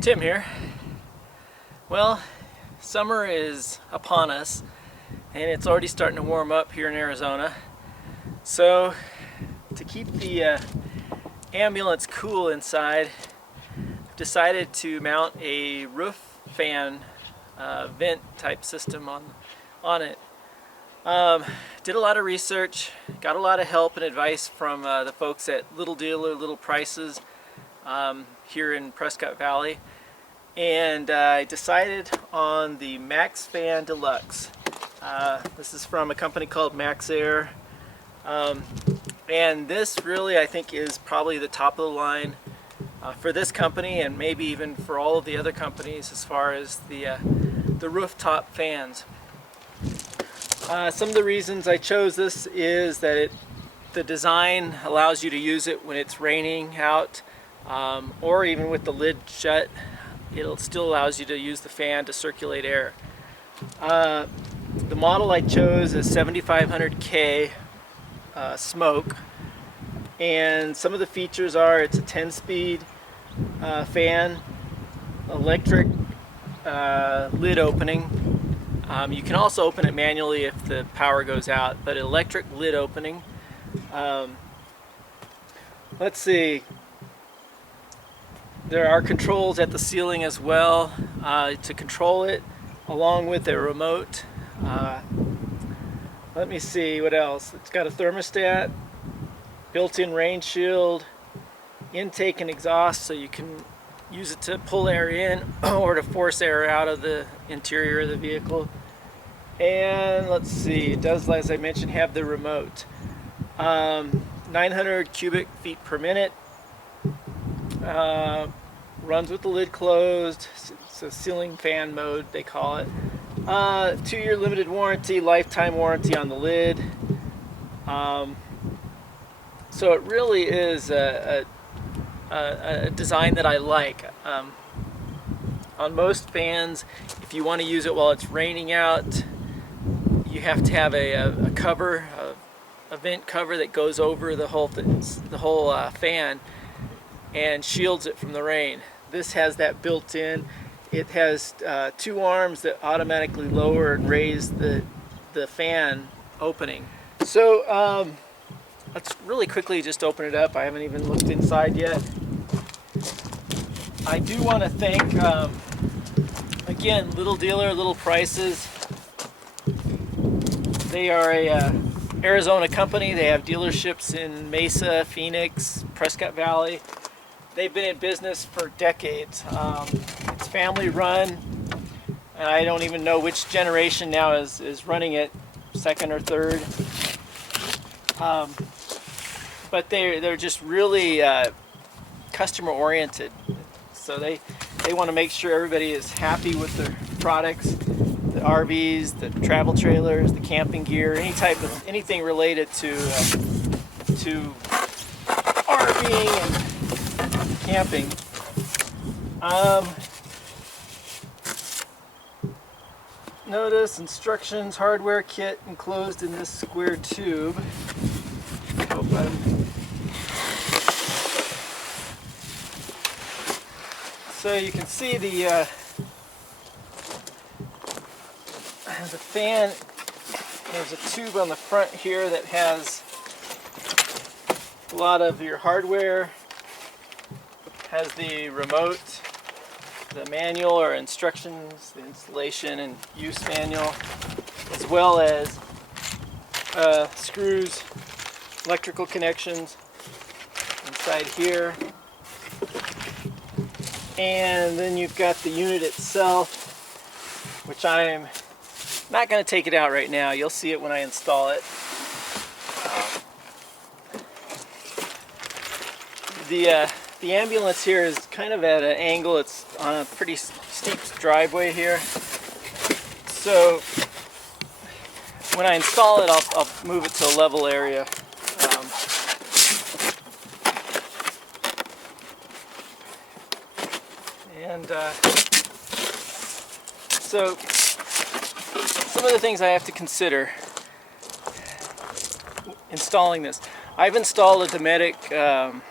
Tim here. Well, summer is upon us and it's already starting to warm up here in Arizona. So to keep the ambulance cool inside, I've decided to mount a roof fan vent type system on it. Did a lot of research, got a lot of help and advice from the folks at Little Dealer, Little Prices here in Prescott Valley, and I decided on the MaxxFan Deluxe. This is from a company called Maxxair, and this really I think is probably the top of the line for this company, and maybe even for all of the other companies as far as the rooftop fans. Some of the reasons I chose this is that the design allows you to use it when it's raining out, or even with the lid shut. It still allows you to use the fan to circulate air. The model I chose is 7500K smoke, and some of the features are it's a 10-speed fan, electric lid opening. You can also open it manually if the power goes out, but electric lid opening. Let's see. There are controls at the ceiling as well to control it, along with a remote. Let me see what else. It's got a thermostat, built-in rain shield, intake and exhaust, so you can use it to pull air in or to force air out of the interior of the vehicle. And let's see, it does, as I mentioned, have the remote. 900 cubic feet per minute. Runs with the lid closed. It's a ceiling fan mode, they call it. 2-year limited warranty, lifetime warranty on the lid. So it really is a design that I like. On most fans, if you want to use it while it's raining out, you have to have a cover, a vent cover that goes over the whole fan and shields it from the rain. This has that built in. It has 2 arms that automatically lower and raise the fan opening. So let's really quickly just open it up. I haven't even looked inside yet. I do want to thank, again, Little Dealer, Little Prices. They are a Arizona company. They have dealerships in Mesa, Phoenix, Prescott Valley. They've been in business for decades. It's family run, and I don't even know which generation now is running it, second or third. But they're just really customer oriented. So they want to make sure everybody is happy with their products, the RVs, the travel trailers, the camping gear, anything related to RVing and camping. Notice instructions, hardware kit enclosed in this square tube. So you can see the fan. There's a tube on the front here that has a lot of your hardware. Has the remote, the manual or instructions, the installation and use manual, as well as screws, electrical connections inside here. And then you've got the unit itself, which I'm not going to take it out right now. You'll see it when I install it. The ambulance here is kind of at an angle. It's on a pretty steep driveway here. So when I install it, I'll move it to a level area. So some of the things I have to consider installing this. I've installed a Dometic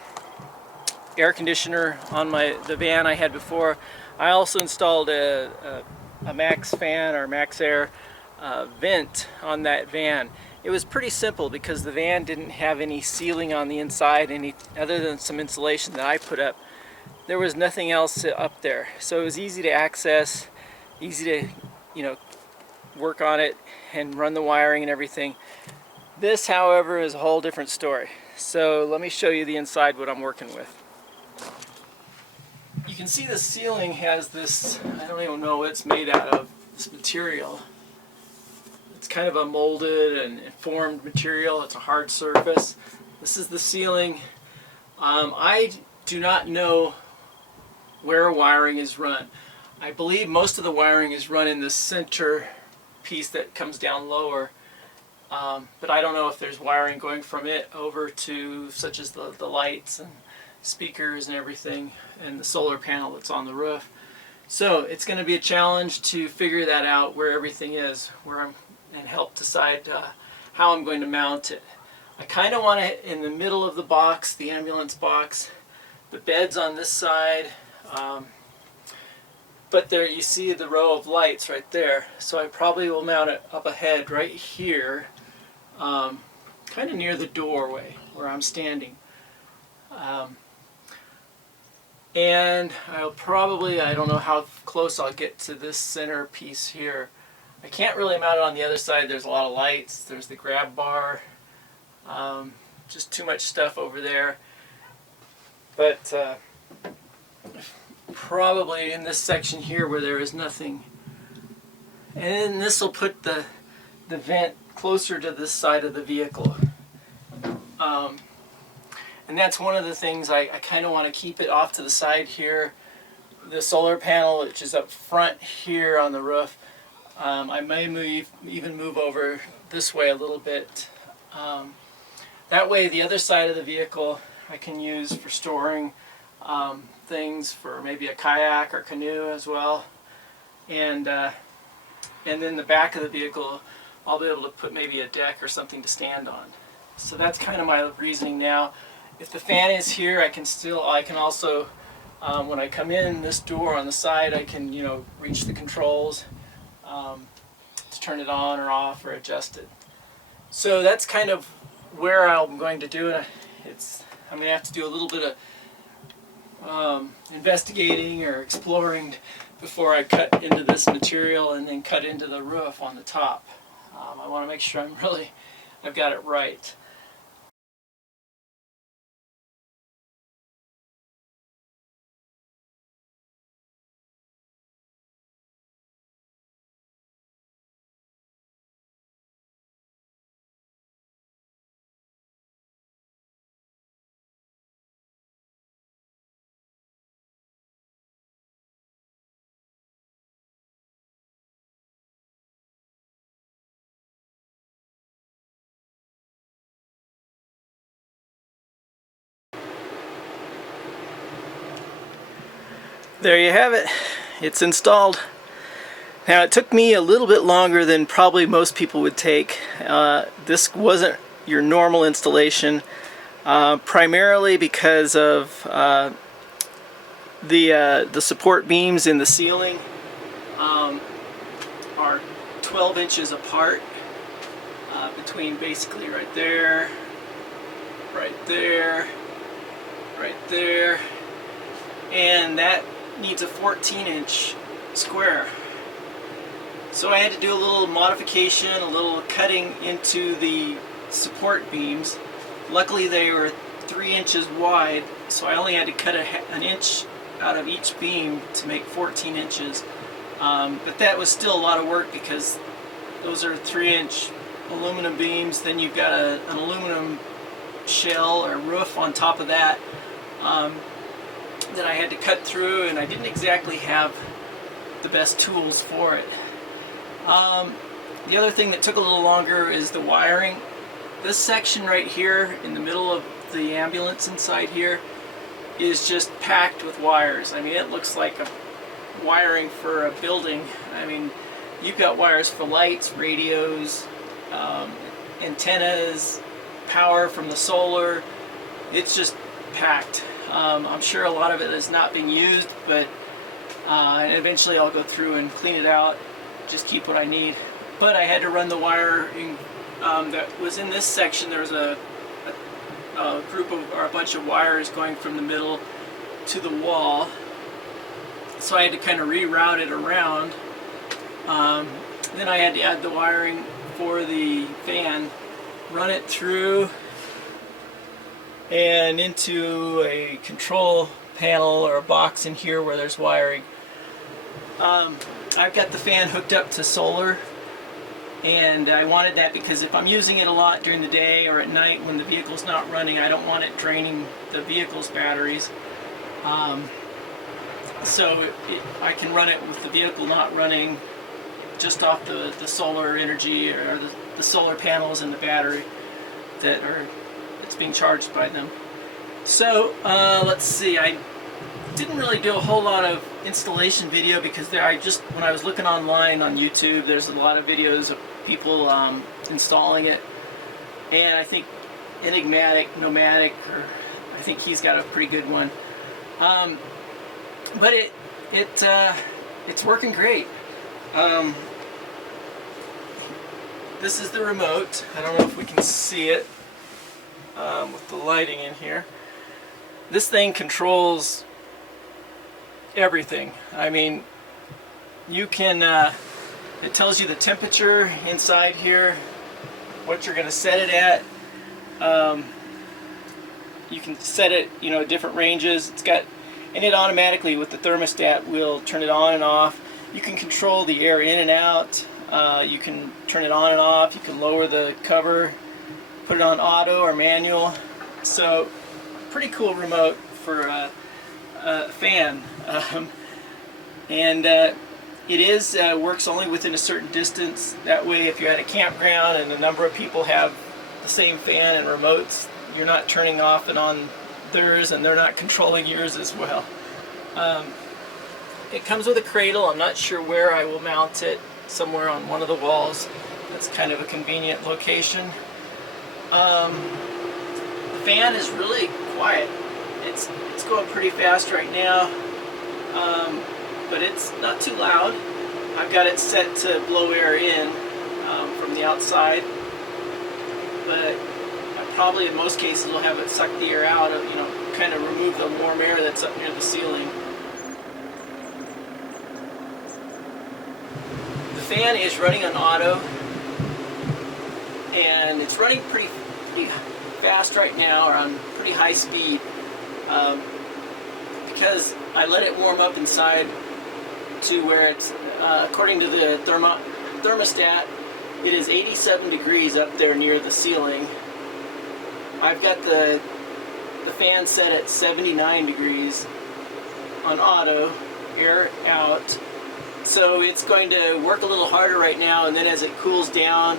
air conditioner on the van I had before. I also installed a MaxxFan or Maxxair vent on that van. It was pretty simple because the van didn't have any ceiling on the inside, other than some insulation that I put up. There was nothing else up there, so it was easy to access, easy to work on it and run the wiring and everything. This, however, is a whole different story. So let me show you the inside, what I'm working with. You can see the ceiling has this, I don't even know what it's made out of, this material. It's kind of a molded and formed material. It's a hard surface. This is the ceiling. I do not know where wiring is run. I believe most of the wiring is run in the center piece that comes down lower. But I don't know if there's wiring going from it over to, such as the lights and speakers and everything, and the solar panel that's on the roof. So it's going to be a challenge to figure that out, where everything is, and help decide how I'm going to mount it. I kind of want it in the middle of the box, the ambulance box. The bed's on this side, but there you see the row of lights right there. So I probably will mount it up ahead right here, kind of near the doorway where I'm standing. And I'll probably, I don't know how close I'll get to this center piece here. I can't really mount it on the other side. There's a lot of lights. There's the grab bar. Just too much stuff over there. But probably in this section here where there is nothing. And then this will put the vent closer to this side of the vehicle. And that's one of the things I kind of want to keep it off to the side here. The solar panel, which is up front here on the roof, I may even move over this way a little bit. That way the other side of the vehicle I can use for storing things, for maybe a kayak or canoe as well. And then the back of the vehicle, I'll be able to put maybe a deck or something to stand on. So that's kind of my reasoning now. If the fan is here, I can also, when I come in this door on the side, I can, reach the controls to turn it on or off or adjust it. So that's kind of where I'm going to do it. I'm going to have to do a little bit of investigating or exploring before I cut into this material and then cut into the roof on the top. I want to make sure I've got it right. There you have it. It's installed. Now it took me a little bit longer than probably most people would take. This wasn't your normal installation, primarily because of the support beams in the ceiling are 12 inches apart between basically right there, right there, right there, and that needs a 14-inch square. So I had to do a little modification, a little cutting into the support beams. Luckily they were 3 inches wide, so I only had to cut an inch out of each beam to make 14 inches. But that was still a lot of work because those are 3-inch aluminum beams. Then you've got an aluminum shell or roof on top of that that I had to cut through, and I didn't exactly have the best tools for it. The other thing that took a little longer is the wiring. This section right here in the middle of the ambulance inside here is just packed with wires. I mean, it looks like a wiring for a building. I mean, you've got wires for lights, radios, antennas, power from the solar. It's just packed. I'm sure a lot of it is not being used, but and eventually I'll go through and clean it out, just keep what I need. But I had to run the wiring that was in this section. There was a group of, or a bunch of wires going from the middle to the wall, so I had to kind of reroute it around. Then I had to add the wiring for the fan, run it through and into a control panel or a box in here where there's wiring. I've got the fan hooked up to solar, and I wanted that because if I'm using it a lot during the day or at night when the vehicle's not running, I don't want it draining the vehicle's batteries. So I can run it with the vehicle not running, just off the solar energy or the solar panels and the battery it's being charged by them. So let's see, I didn't really do a whole lot of installation video because when I was looking online on YouTube, there's a lot of videos of people installing it, and I think Nomadic, or I think he's got a pretty good one. But it's working great. This is the remote. I don't know if we can see it with the lighting in here. This thing controls everything. I mean, you can, it tells you the temperature inside here, what you're going to set it at. You can set it, different ranges. And it automatically, with the thermostat, will turn it on and off. You can control the air in and out. You can turn it on and off. You can lower the cover, put it on auto or manual. So, pretty cool remote for a fan. It works only within a certain distance. That way, if you're at a campground and a number of people have the same fan and remotes, you're not turning off and on theirs, and they're not controlling yours as well. It comes with a cradle. I'm not sure where I will mount it. Somewhere on one of the walls. That's kind of a convenient location. The fan is really quiet. It's going pretty fast right now, but it's not too loud. I've got it set to blow air in from the outside, but probably in most cases will have it suck the air out of, kind of remove the warm air that's up near the ceiling. The fan is running on auto, and it's running pretty fast right now, or on pretty high speed, because I let it warm up inside to where it's, according to the thermostat, it is 87 degrees up there near the ceiling. I've got the fan set at 79 degrees on auto, air out. So it's going to work a little harder right now, and then as it cools down,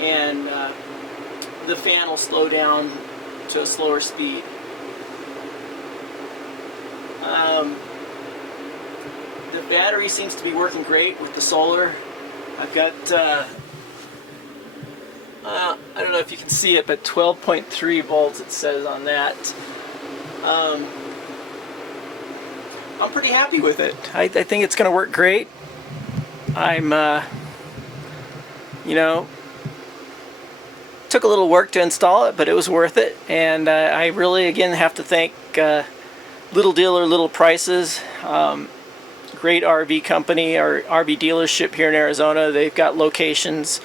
and the fan will slow down to a slower speed. The battery seems to be working great with the solar. I've got, I don't know if you can see it, but 12.3 volts it says on that. I'm pretty happy with it. I think it's going to work great. I'm, took a little work to install it, but it was worth it. And I really, again, have to thank Little Dealer, Little Prices. Great RV company, or RV dealership here in Arizona. They've got locations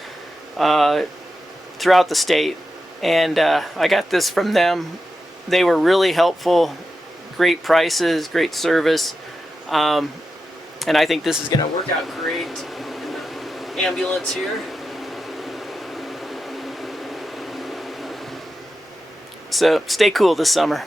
throughout the state, and I got this from them. They were really helpful, great prices, great service, and I think this is going to work out great in the ambulance here. So stay cool this summer.